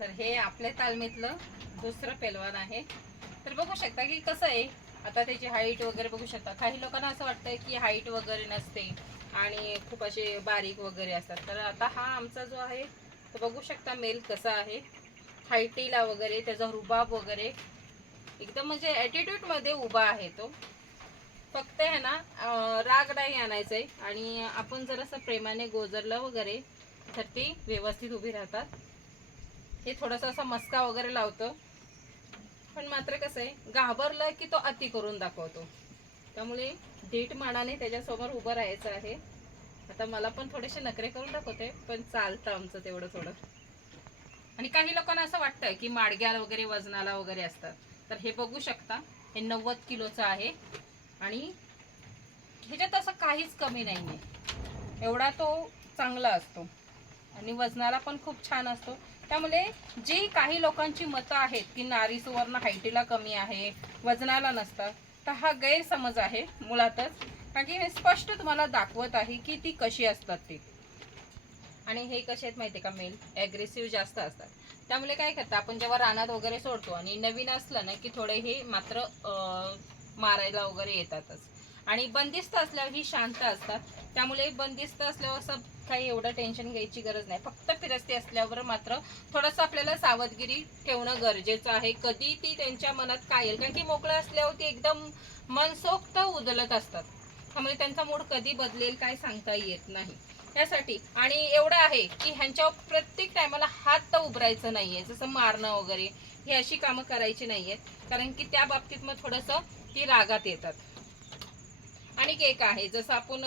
तर हे आपल्या तालमीतलं दुसरं पेलवान आहे. तर बघू शकता की कसं आहे आता त्याची हाईट वगैरे बघू शकता. काही लोकांना असं वाटतं की हाईट वगैरे नसते आणि खूप असे बारीक वगैरे असतात. तर आता हा आमचा जो आहे तो बघू शकता मेल कसा आहे. हायटीला वगैरे त्याचा रुबाब वगैरे. एकदम म्हणजे ॲटिट्यूडमध्ये उभा आहे तो. फक्त आहे ना राग नाही आणायचं आहे आणि आपण जर असं प्रेमाने गोजरलं वगैरे तर ती व्यवस्थित उभी राहतात. हे थोडासा असा मस्का वगैरे लावतं. पण मात्र कसं आहे घाबरलं की तो अति करून दाखवतो. त्यामुळे धीट मानाने त्याच्यासमोर उभं राहायचं आहे. आता मला पण थोडेसे नखरे करून दाखवते पण चालतं आमचं तेवढं थोडं. आणि काही लोकांना असं वाटतं की माडग्याला वगैरे वजनाला वगैरे असतात. तर हे बघू शकता हे नव्वद किलोचं आहे. आणि ह्याच्यात असं काहीच कमी नाही आहे एवढा तो चांगला असतो. आणि वजनाला पण खूप छान असतो. त्यामुळे जी काही लोकांची मतं आहेत की नारी सुवर्ण हायटीला कमी आहे वजनाला नसतात तर हा गैरसमज आहे मुळातच. कारण की मी स्पष्ट तुम्हाला दाखवत आहे की ती कशी असतात ती. आणि हे कसे आहेत माहिती आहे का मेल? ॲग्रेसिव्ह जास्त असतात. त्यामुळे काय करतं आपण जेव्हा रानात वगैरे सोडतो आणि नवीन असलं ना की थोडे हे मात्र मारायला वगैरे येतातच. आणि बंदिस्त असल्यावर ही शांत असतात. त्यामुळे बंदिस्त असल्यावर असं काही एवढं टेन्शन घ्यायची गरज नाही. फक्त फिरस्ती असल्यावर मात्र थोडंसं आपल्याला सावधगिरी ठेवणं गरजेचं आहे. कधी ती त्यांच्या मनात काय येईल कारण की मोकळं असल्यावर ती एकदम मनसोक्त उदलत असतात. त्यामुळे त्यांचा मूड कधी बदलेल काय सांगता येत नाही. त्यासाठी आणि एवढं आहे की ह्यांच्यावर प्रत्येक टायमाला हात तर उभरायचं नाहीये. जसं मारणं वगैरे ही अशी कामं करायची नाहीयेत. कारण की त्या बाबतीत मग थोडंसं ती रागात येतात. आणि एक आहे. जसं आपण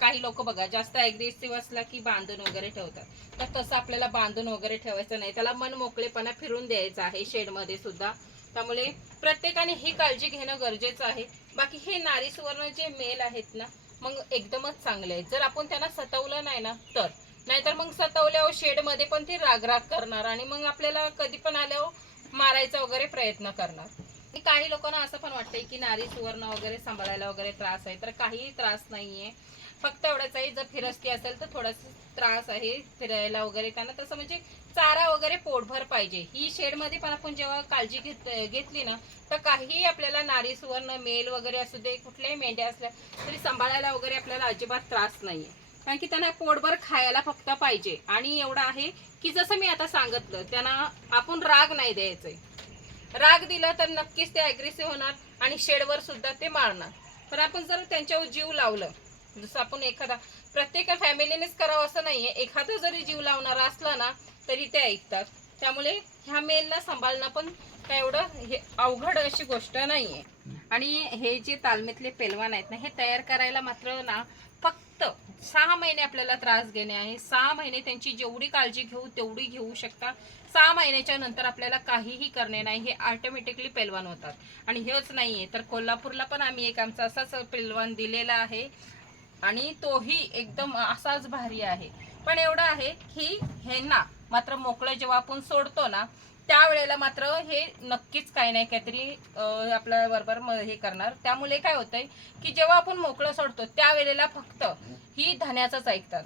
काही लोक बघा जास्त ॲग्रेसिव्ह असला की बांधून वगैरे ठेवतात. तर तसं आपल्याला बांधून वगैरे ठेवायचं नाही. त्याला मन मोकळेपणा फिरून द्यायचं आहे शेडमध्ये सुद्धा. त्यामुळे प्रत्येकाने ही काळजी घेणं गरजेचं आहे. बाकी हे नारी सुवर्ण जे मेल आहेत ना मग एकदमच चांगले आहेत. जर आपण त्यांना सतवलं नाही ना तर. नाहीतर मग सतवल्यावर शेडमध्ये पण ते रागराग करणार आणि मग आपल्याला कधी पण आल्यावर मारायचा वगैरे प्रयत्न करणार. काही लोकांना असं पण वाटतंय की नारी सुवर्ण वगैरे सांभाळायला वगैरे त्रास आहे तर काहीही त्रास नाहीये. फक्त एवढंच आहे जर फिरस्ती असेल तर थोडासा त्रास आहे फिरायला वगैरे त्यांना तसं म्हणजे चारा वगैरे पोटभर पाहिजे. ही शेडमध्ये पण आपण जेव्हा काळजी घेत घेतली ना तर काहीही आपल्याला नारी सुवर्ण मेल वगैरे असू दे कुठल्याही मेंढ्या असल्या तरी सांभाळायला वगैरे आपल्याला अजिबात त्रास नाहीये. कारण की त्यांना पोटभर खायला फक्त पाहिजे. आणि एवढं आहे की जसं मी आता सांगितलं त्यांना आपण राग नाही द्यायचंय. राग दिला तर नक्कीच ते अग्रेसिव्ह होणार आणि शेडवर सुद्धा ते मारणार. पण आपण जर त्यांच्यावर जीव लावलं जसं आपण एखादा प्रत्येक फॅमिलीनेच करावं असं नाहीये. एखादा जरी जीव लावणारा असला ना तरी ते ऐकतात. त्यामुळे ह्या मेलला सांभाळणं पण काय एवढं हे अवघड अशी गोष्ट नाहीये. आणि हे जे तालमीतले पेलवान आहेत ना हे तयार करायला मात्र ना सहा महिने आपल्याला त्रास घेणे आहे. सहा महिने त्यांची जेवढी काळजी घेऊ तेवढी घेऊ शकता. सहा महिन्याच्या नंतर आपल्याला काहीही करणे नाही. हे ऑटोमॅटिकली पेलवान होतात. आणि हेच नाहीये. तर कोल्हापूरला पण आम्ही एक आमचा असाच पेलवान दिलेला आहे. आणि तोही एकदम असाच भारी आहे. पण एवढं आहे की हे ना मात्र मोकळं जेव्हा आपण सोडतो ना त्यावेळेला मात्र हे नक्कीच काही नाही काहीतरी आपल्या बरोबर हे करणार. त्यामुळे काय होतंय की जेव्हा आपण मोकळं सोडतो त्यावेळेला फक्त ही धन्याचंच ऐकतात.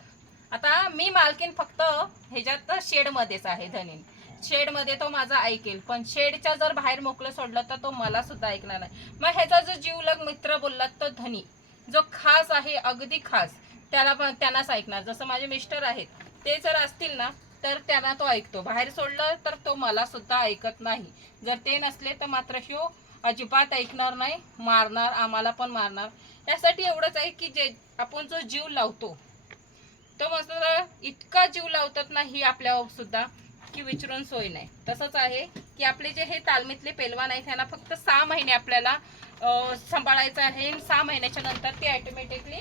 आता मी मालकीन फक्त ह्याच्यात शेडमध्येच आहे धनीन. शेडमध्ये तो माझा ऐकेल पण शेडच्या जर बाहेर मोकळं सोडलं तर तो मला सुद्धा ऐकणार नाही. मग ह्याचा जो जीवलग मित्र बोलला तो धनी. जो खास आहे अगदी खास त्याला पण त्यांनाच ऐकणार. जसं माझे मिस्टर आहेत ते जर असतील ना तर त्यांना तो ऐकतो. बाहेर सोडलं तर तो मला सुद्धा ऐकत नाही. जर ते नसले तर मात्र ह्यो अजिबात ऐकणार नाही मारणार आम्हाला पण मारणार. यासाठी एवढंच आहे की जे आपण जो जीव लावतो तो मस्त इतका जीव लावतात ना ही आपल्यावर सुद्धा की विचारून सोय नाही. तसंच आहे की आपले जे हे तालमीतले पेलवान आहेत त्यांना फक्त सहा महिने आपल्याला सांभाळायचं आहे. सहा महिन्याच्या नंतर ते ॲटोमॅटिकली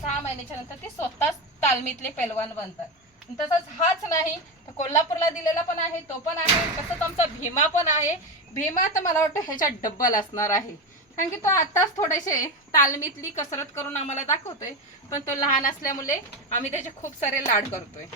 सहा महिन्याच्या नंतर ते स्वतःच तालमीतले पेलवान बनतात. तसंच हाच नाही तर कोल्हापूरला दिलेला पण आहे तो पण आहे. तसंच आमचा भीमा पण आहे. भीमा तर मला वाटतं ह्याच्यात डब्बल असणार आहे. कारण की तो आत्ताच थोडेसे तालमीतली कसरत करून आम्हाला दाखवतोय पण तो लहान असल्यामुळे आम्ही त्याचे खूप सारे लाड करतोय.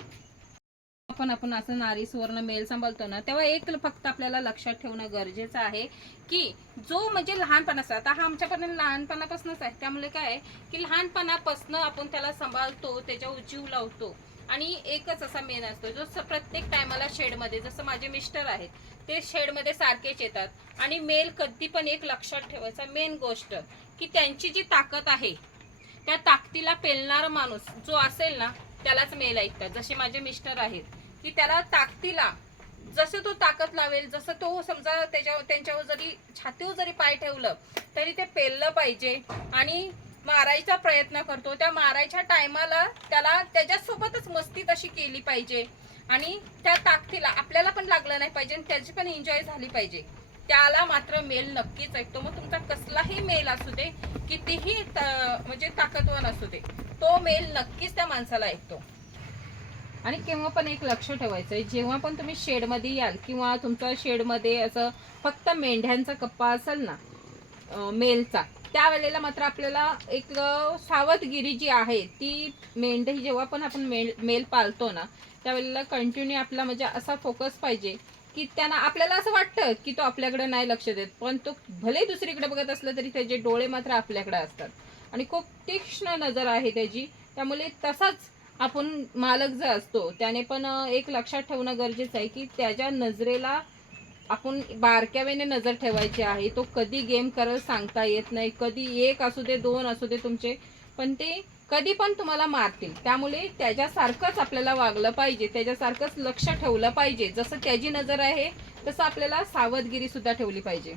आपण आपण असं नारी सुवर्ण मेल सांभाळतो ना तेव्हा एक फक्त आपल्याला लक्षात ठेवणं गरजेचं आहे की जो म्हणजे लहानपणाचा आता हा आमच्यापर्यंत लहानपणापासूनच आहे. त्यामुळे काय आहे की लहानपणापासून आपण त्याला सांभाळतो त्याच्यावर जीव लावतो. आणि एकच असा मेन असतो जो प्रत्येक टायमाला शेडमध्ये जसं माझे मिस्टर आहेत ते शेडमध्ये सारखेच येतात. आणि मेल कधी पण एक लक्षात ठेवायचा मेन गोष्ट की त्यांची जी ताकद आहे त्या ताकदीला पेलणारा माणूस जो असेल ना त्यालाच मेल ऐकतात. जसे माझे मिस्टर आहेत की त्याला ताकदीला जसं तो ताकद लावेल जसं तो समजा त्याच्यावर त्यांच्यावर जरी छातीवर जरी पाय ठेवलं तरी ते पेललं पाहिजे. आणि मारायचा प्रयत्न करतो. त्या मारायच्या टायमाला त्याला त्याच्यासोबतच मस्ती तशी केली पाहिजे. आणि त्या ताकदीला आपल्याला पण लागलं नाही पाहिजे आणि त्याची पण एन्जॉय झाली पाहिजे. त्याला मात्र मेल नक्कीच ऐकतो मग तुमचा कसलाही मेल असू दे कितीही त- म्हणजे ताकदवान असू दे तो मेल नक्कीच त्या माणसाला ऐकतो. आणि केव्हा पण एक लक्ष ठेवायचं आहे जेव्हा पण तुम्ही शेडमध्ये याल किंवा तुमच्या शेडमध्ये असं फक्त मेंढ्यांचा कप्पा असेल ना मेलचा त्यावेळेला मात्र आपल्याला एक सावधगिरी जी आहे ती मेंढी जेव्हा पण आपण मेल मेल पाळतो ना त्यावेळेला कंटिन्यू आपला म्हणजे असा फोकस पाहिजे की त्यांना आपल्याला असं वाटतं की तो आपल्याकडे नाही लक्ष देत पण तो भले दुसरीकडे बघत असला तरी त्याचे डोळे मात्र आपल्याकडे असतात. आणि खूप तीक्ष्ण नजर आहे त्याची त्यामुळे तसाच आपण मालक जो असतो त्याने पण एक लक्षात ठेवणं गरजेचं आहे की त्याच्या नजरेला आपण बारक्यावेने नजर ठेवायची आहे. तो कधी गेम करत सांगता येत नाही. कधी एक असू दे दोन असू दे तुमचे. पण ते कधी पण तुम्हाला मारतील. त्यामुळे त्याच्यासारखंच आपल्याला वागलं पाहिजे. त्याच्यासारखंच लक्ष ठेवलं पाहिजे. जसं त्याची नजर आहे तसं आपल्याला सावधगिरी सुद्धा ठेवली पाहिजे.